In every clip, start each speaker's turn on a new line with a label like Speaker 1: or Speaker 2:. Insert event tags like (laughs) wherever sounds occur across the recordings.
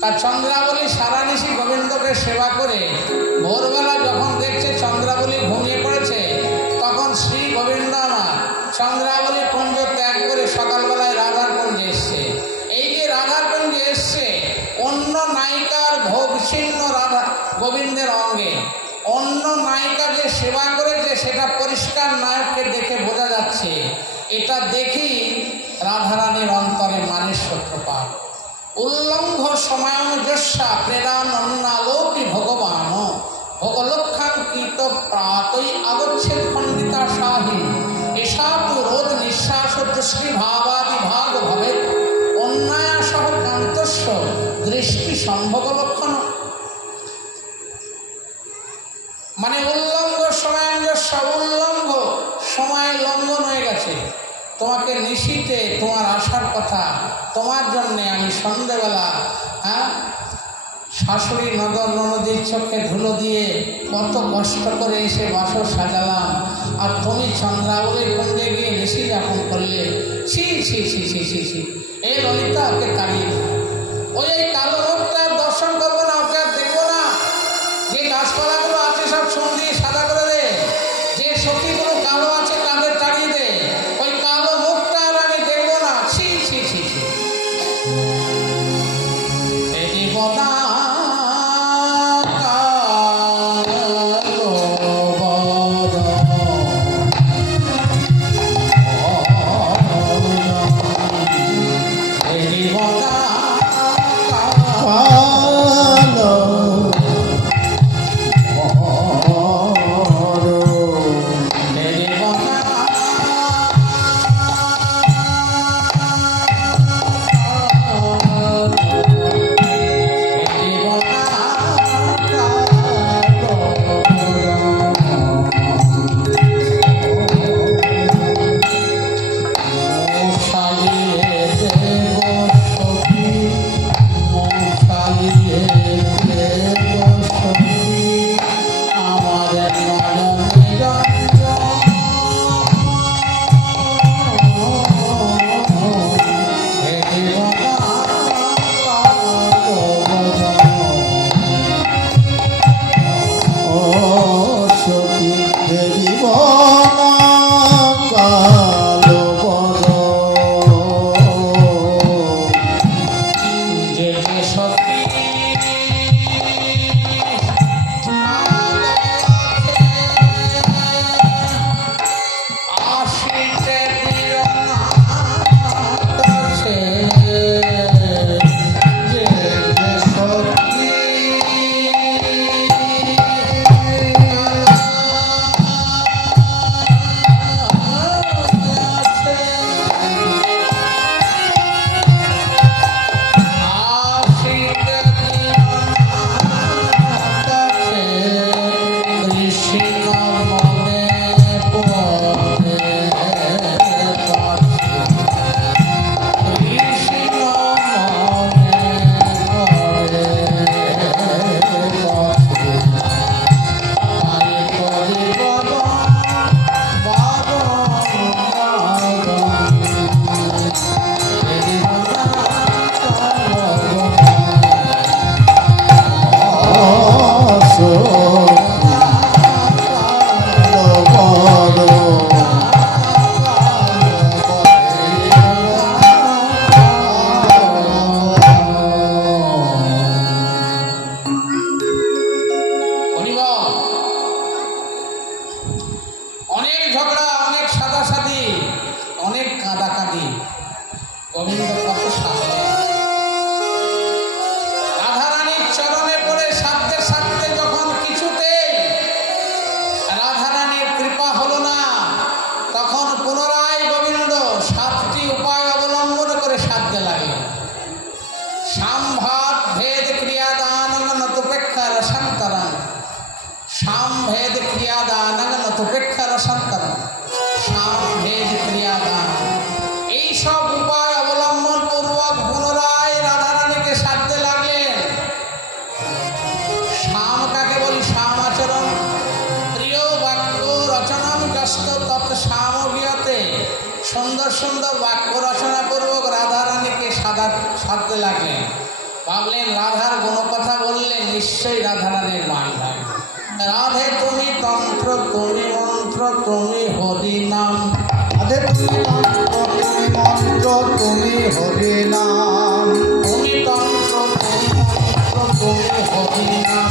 Speaker 1: তা চন্দ্রাবলী সারা নিশি গোবিন্দকে সেবা করে ভোরবেলা যখন দেখছে চন্দ্রাবলী ঘুমিয়ে পড়েছে, তখন শ্রী গোবিন্দ আমার চন্দ্রাবলী কুঞ্জ ত্যাগ করে সকালবেলায় রাধার কুঞ্জে এসছে। এই যে রাধার কুঞ্জে এসছে, অন্য নায়িকার ভোগ ছিন্ন রাধা গোবিন্দের অঙ্গে। অন্য নায়িকা যে সেবা করেছে, সেটা পরিষ্কার নায়ককে দেখে বোঝা যাচ্ছে। এটা দেখি রাধারানীর অন্তরে মানের সত্যপাত উল্লঙ্ঘ সমায়নযস্যা প্রেরান অন্নালোকি ভগবান। ভগলক্ষাঙ্কিত প্রাতই আগচ্ছেদ খণ্ডিতা শাহী। এষা তু রোদ নিঃশ্বাস দৃষ্টি ভাবাদি ভাগ ভাবে অন্যায় সহ কান্তস্য দৃষ্টি সম্ভব লক্ষণ মানে উল্লঙ্ঘ সমায়নযস্য উল্লঙ্ঘ সময় লঙ্ঘন হয়ে গেছে। তোমাকে নিশিতে তোমার আসার কথা, তোমার জন্যে আমি সন্ধেবেলা হ্যাঁ শাশুড়ি নগর নদীর চোখে ধুলো দিয়ে কত কষ্ট করে এসে বাসর সাজালাম। আর তুমি চন্দ্রাবলীর কুঞ্জে গিয়ে নিশি যাপন করলে, ছি ছি ছি ছি ছি ছি, এই ললিতা ওকে তাড়িয়ে ওই কালো গোবিন্দ সুন্দর বাক্য রচনা পূর্বক রাধারানীকে সাধা সাধতে লাগলেন। ভাবলেন রাধার কোনো কথা বললে নিশ্চয়ই রাধা রানীর মান থাকবে রাধে তুমি তন্ত্র তুমি মন্ত্র তুমি হরি নাম
Speaker 2: আদে তুমি মন্ত্র তুমি মন্ত্র তুমি হরি নাম
Speaker 1: তুমি তন্ত্র তুমি মন্ত্র তুমি হরি নাম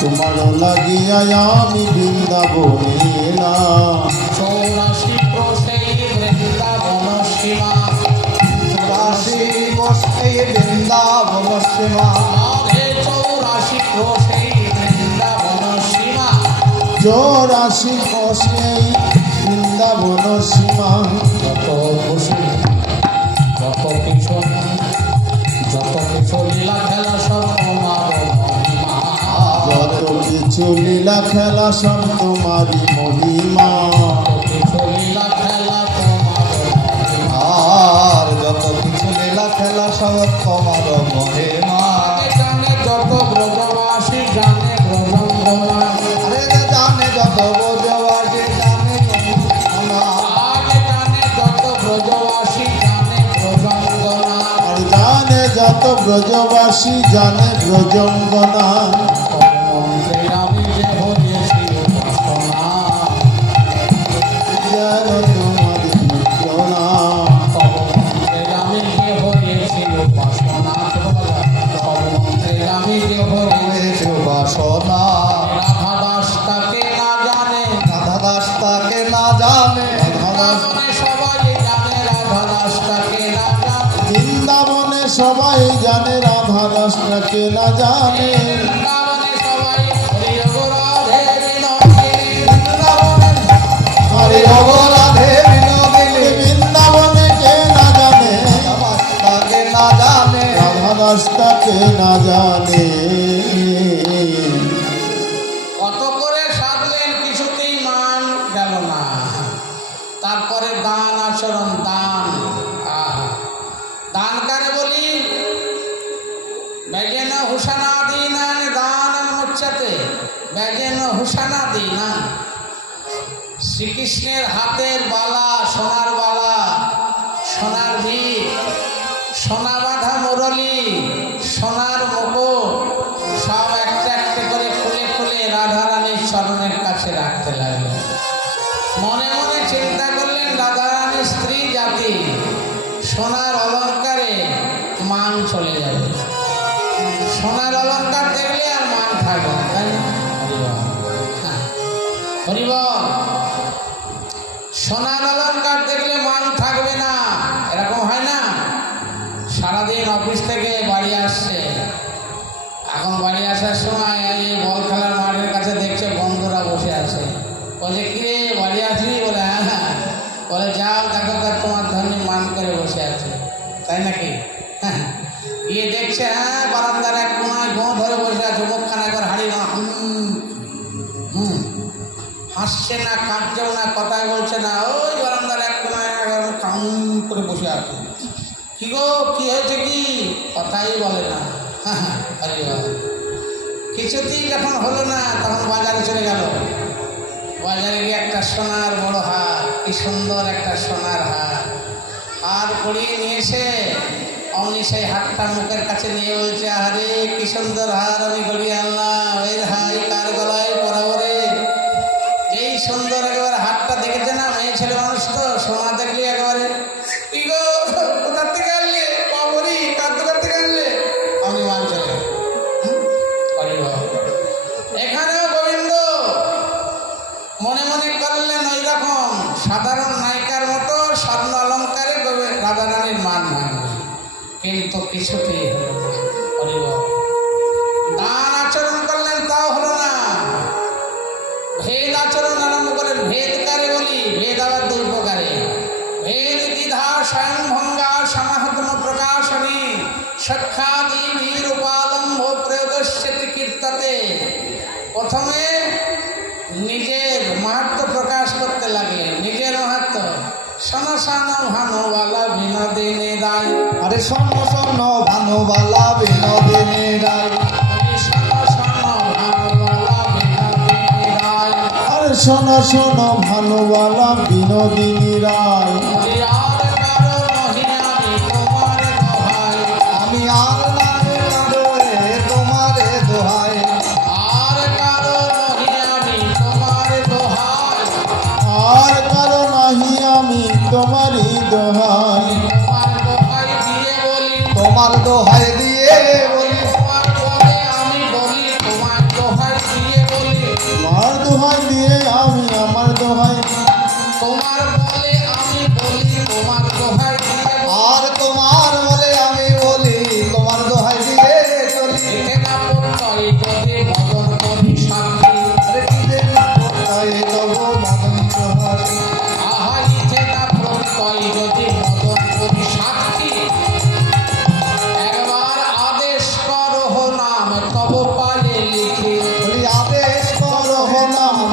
Speaker 2: তোমার লাগিয়া আমি বৃন্দাবনে এলাম
Speaker 1: বৃন্দাবন সীমা
Speaker 2: চৌরাশি বসে বৃন্দাবন সীমা
Speaker 1: চৌরাশি প্রসেই বৃন্দাবন সীমা খুশি যত কিছু যত কিছু লীলা খেলা সব
Speaker 2: তোমারই
Speaker 1: ব্রজবাসী জানে ব্রজঙ্গনা তাকে না জানে। হরি গো রাধে বিনোদিনী। বৃন্দাবনে
Speaker 2: কে না জানে। না জানে। রাধা তাকে না জানে।
Speaker 1: কত করে সাধলেন কিছুতেই মান গেল না। তারপরে দান আচরণ শ্রীকৃষ্ণের হাতের বালা, সোনার বালা, সোনার ভিড় সোনা বাঁধা মুরলি, সোনার মুকুট, সব একটা একটা করে খুলে খুলে রাধারানীর চরণের কাছে রাখতে লাগলেন মনে মনে চিন্তা করলেন, রাধারানীর স্ত্রী জাতি, সোনার অলঙ্কারে মান চলে যাবে। সোনার অলঙ্কার দেখলে আর মান থাকবে তাই হরিবল। হ্যাঁ হরিবল। সোনার অলঙ্কার হাসছে না, কাঁদছেও না, কথাই বলছে না, ওই বারান্দার এক কোনায় কাম করে বসে আছে। কি গো, কি হয়েছে কি? কথাই বলে না। (laughs) আরে বাবা। কিছুতেই যখন হলো না, তখন বাজারে চলে গেল। বাজারে গিয়ে একটা সোনার বড় হার, কি সুন্দর একটা সোনার হার। হার পরিয়ে নিয়ে এসে অমনি সেই হাতটা মুখের কাছে নিয়ে বলছে আরে কি সুন্দর হার আমি গড়িয়ে আনলাম। এই হাই, কার একেবারে হাতটা দেখেছে না? মেয়ে ছেলে মানুষ তো, সোনা দেখলি একেবারে। এখানেও গোবিন্দ। মনে মনে করলেন ওই রকম সাধারণ নায়িকার মতো স্বর্ণ অলঙ্কারে রাধা রানীর মান ভাঙবে কিন্তু কিছুতেই সক্ষাদি বীর উপালম্ব প্রয়োগস্যতি কীর্ততে প্রথমে নিজের মাহাত্ম প্রকাশ করতে লাগলেন নিজের মাহাত্ম সনসান ভানুবালা বিনোদিনী রায়
Speaker 2: আরে
Speaker 1: সনসান ভানুবালা বিনোদিনী রায়
Speaker 2: আরে শোনো শোনো ভানুবালা বিনোদিনী রায় তোমারই দোহাই।
Speaker 1: তোমার দোহাই দিয়ে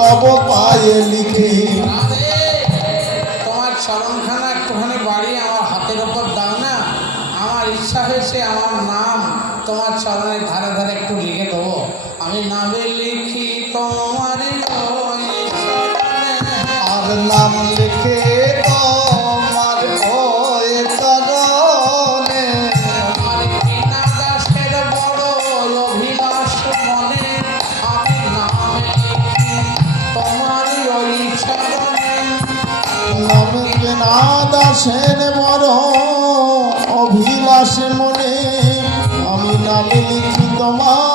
Speaker 2: তব
Speaker 1: পায়ে লিখি। তোমার চরণখানা একটুখানি বাড়ি আমার হাতের ওপর দাও না। আমার ইচ্ছা হয়েছে আমার নাম তোমার চরণের ধারে ধারে একটু লিখে দেবো। আমি নামে দাসের বড় অভিলাষ মনে আমি নামে লিখি তোমার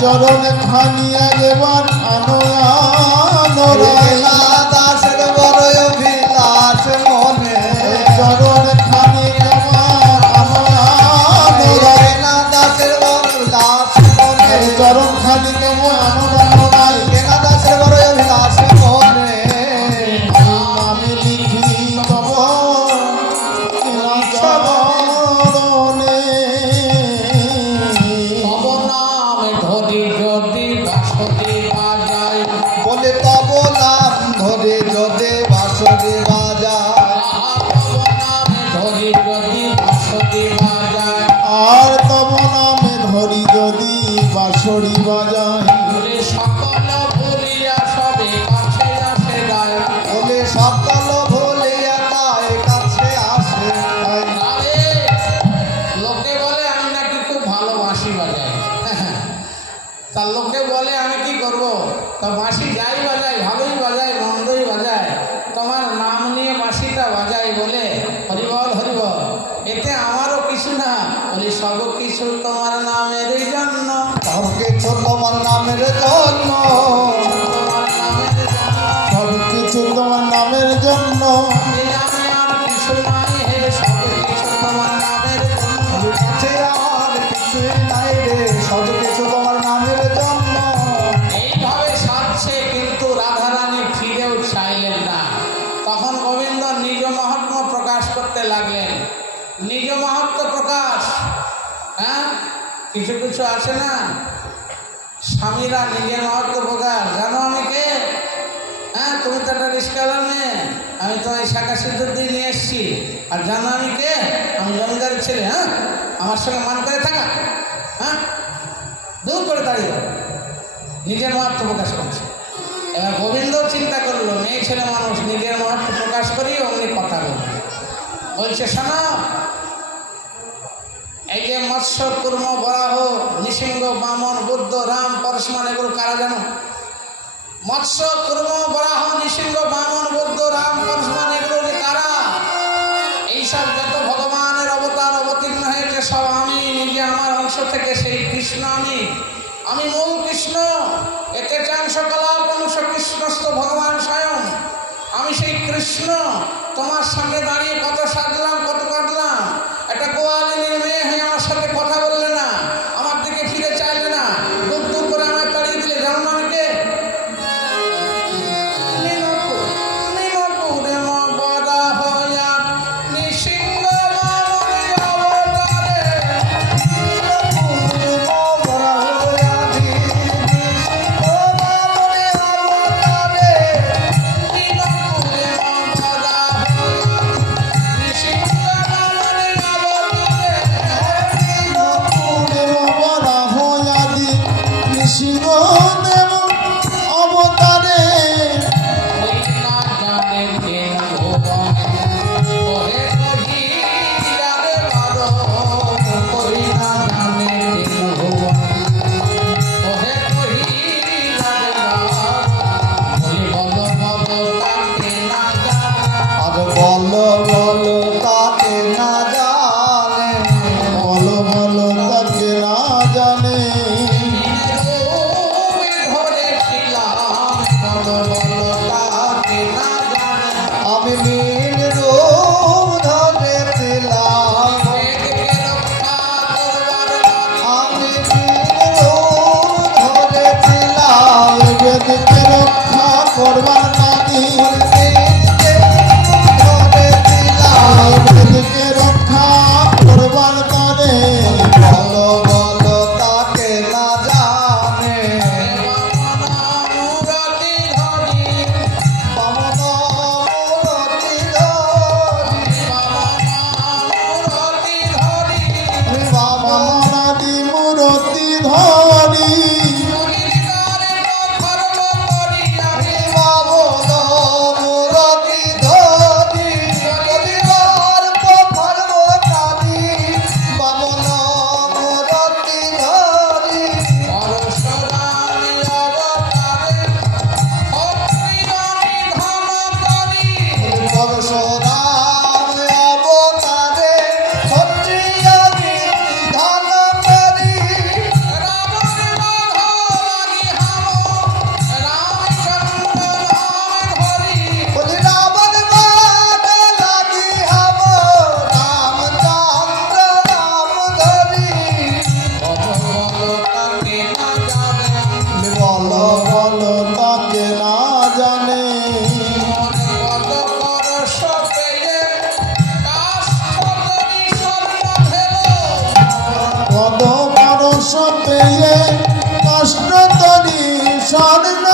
Speaker 1: চরণ
Speaker 2: খানিয়া দেবার আনোয়ানোরা দাসের
Speaker 1: তা করতে লাগলেন। নিজ মহাত্ম প্রকাশ। হ্যাঁ? কিছু কিছু আছে না। স্বামীরা নিজের মহত্ব প্রকাশ। জানো আমি কে? হ্যাঁ? তুমি তো একটা রিস্কালার মেয়ে। আমি তো এই শাখা সিদ্ধ দিয়ে নিয়ে এসেছি। আর জানো আমি কে? আমি জমিদারের ছেলে হ্যাঁ? আমার সঙ্গে মান করে থাকা। হ্যাঁ? দূর করে দাঁড়িয়ে। নিজের মহত্ব প্রকাশ করছে। এবার গোবিন্দ চিন্তা করল, মেয়ে ছেলে মানুষ নিজের মহত্ব প্রকাশ করি অমনি কথা বলবে। বলছে শোনো এই যে মৎস্য কুর্ম, বরাহ, নৃসিংহ, বামন, বুদ্ধ, রাম পরশুরাম এগুলো কারা জানো? মৎস্য, কুর্ম, বরাহ, নৃসিংহ, বামন, বুদ্ধ, রাম পরশুরাম এগুলো কারা? এইসব যত ভগবানের অবতার অবতীর্ণ হয়েছে, সব আমি, নিজে আমার অংশ থেকে সেই কৃষ্ণ আমি। আমি মূল কৃষ্ণ, এতে চাংশ কলা অংশ কৃষ্ণস্থ ভগবান স্বয়ং আমি সেই কৃষ্ণ, তোমার সামনে দাঁড়িয়ে কত সাজলাম কত কাটলাম একটা গোয়ালে মেয়ে হয়ে আমার সাথে কথা থেকে
Speaker 2: রক্ষা করবার বল বল তাকে না জানে।
Speaker 1: কত পারস পেয়ে
Speaker 2: কষ্ট তরি স্বর্ণ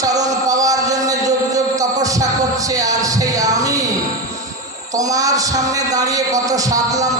Speaker 1: স্মরণ পাওয়ার জন্য যোগ যোগ তপস্যা করছে, আর সেই আমি তোমার সামনে দাঁড়িয়ে কত সাধলাম